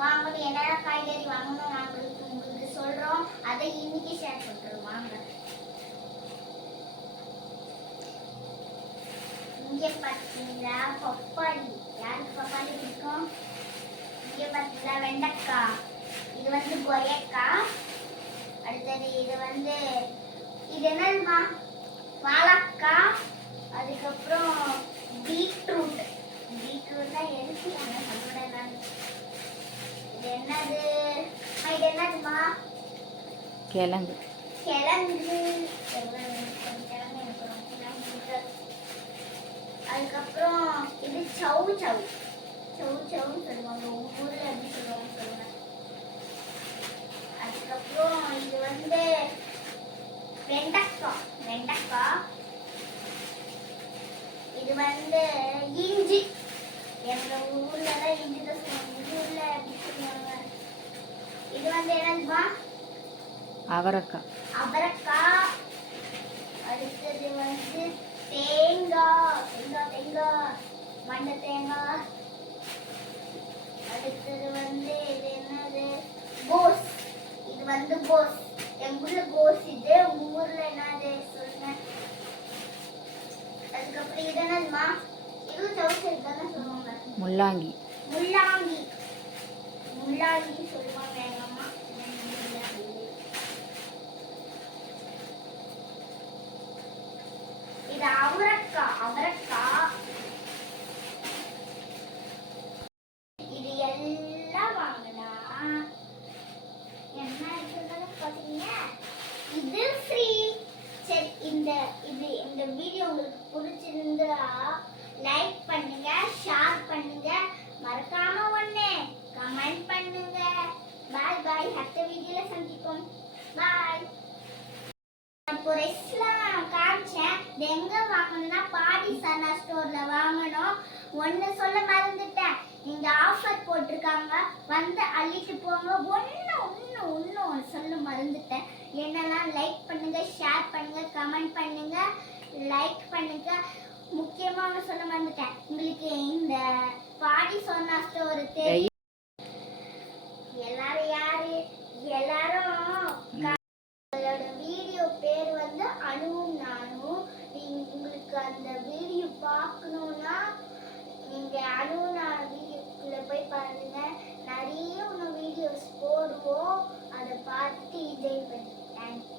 வாங்கணும், என்னென்ன காய்கறி வாங்கணும் நாங்கள் உங்களுக்கு சொல்றோம். அதை இன்னைக்கு ஷேர் பண்றோம். வாங்க. இங்க பாத்தீங்களா பப்பாளி, யாருக்கு பப்பாளி பிடிக்கும்? இங்க பாத்தீங்களா வெண்டைக்காய், இது வந்து கொய்யாக்காய். அடுத்தது இது என்னதுமா வாழைக்காய். அதுக்கப்புறம் பீட்ரூட். பீட்ரூட் தான் எரிச்சு சொல்றேன். இது என்னதுமா? கிழங்கு. கிழங்கு. அதுக்கப்புறம் இது சவு சவு. சவு சவுன்னு சொல்லுவாங்க. ஊர்ல எப்படி சொல்லுவாங்க சொல்லுங்க. அதுக்கப்புறம் இது வெண்டைக்காய். வெண்டைக்காய். இது இஞ்சி. எங்க ஊர்ல தான் இஞ்சி தான் சொல்லுவாங்க. ஊர்ல எப்படி சொல்லுவாங்க? இது என்னதுமா? அவரைக்காய். அவரைக்காய். அடுத்தது தேங்காய். தேங்காய் தேங்காய் மண்டை தேங்காய். அடுத்தது இது என்னது? கோஸ். இது கோஸ். எங்க ஊர்ல கோஸ். இது உங்க ஊர்ல என்னது சொல்லுங்க. அதுக்கப்புறம் இது என்னதுமா? இது சவுச்சல் தானே சொல்லுவாங்க. முள்ளாங்கி. முள்ளாங்கி. முள்ளாங்கி சொல்லுவாங்க எங்க அம்மா. இது அவரைக்காய். அவரைக்காய். இது எல்லாம் வாங்கினா என்ன இருக்குன்னு பாத்தீங்க. இது ஃப்ரீ. சரி, இந்த வீடியோ உங்களுக்கு பிடிச்சிருந்தா லைக் பண்ணுங்க, ஷேர் பண்ணுங்க, மறக்காம ஒண்ணு கமெண்ட் பண்ணுங்க. பாய் பாய். அடுத்த வீடியோல சந்திப்போம். பாய். இப்போ ரெஸ்ட்லாம் காமிச்சேன். எங்க வாங்கணும்னா பாடி சனா ஸ்டோர்ல வாங்கணும். ஒன்னு சொல்ல மறந்துட்டேன். இங்க ஆஃபர் போட்டிருக்காங்க, அள்ளிட்டு போங்க. ஒன்னு சொல்ல மறந்துட்டேன். என்னெல்லாம் லைக் பண்ணுங்க, ஷேர் பண்ணுங்க, கமெண்ட் பண்ணுங்க, லைக் பண்ணுங்க. முக்கியமா சொல்ல மறந்துட்டேன், உங்களுக்கு இந்த பாடி சனா ஸ்டோர் தெரியும். எல்லாரும் யாரு? எல்லாரும் வீடியோ பேர் அனுவும் நானும். உங்களுக்கு அந்த வீடியோ பார்க்கணும்னா நீங்க அனுவும் நான் வீடியோக்குள்ள போய் பாருங்க. நிறைய வீடியோஸ் போடுவோம். அதை பார்த்து என்ஜாய் பண்ணுங்க.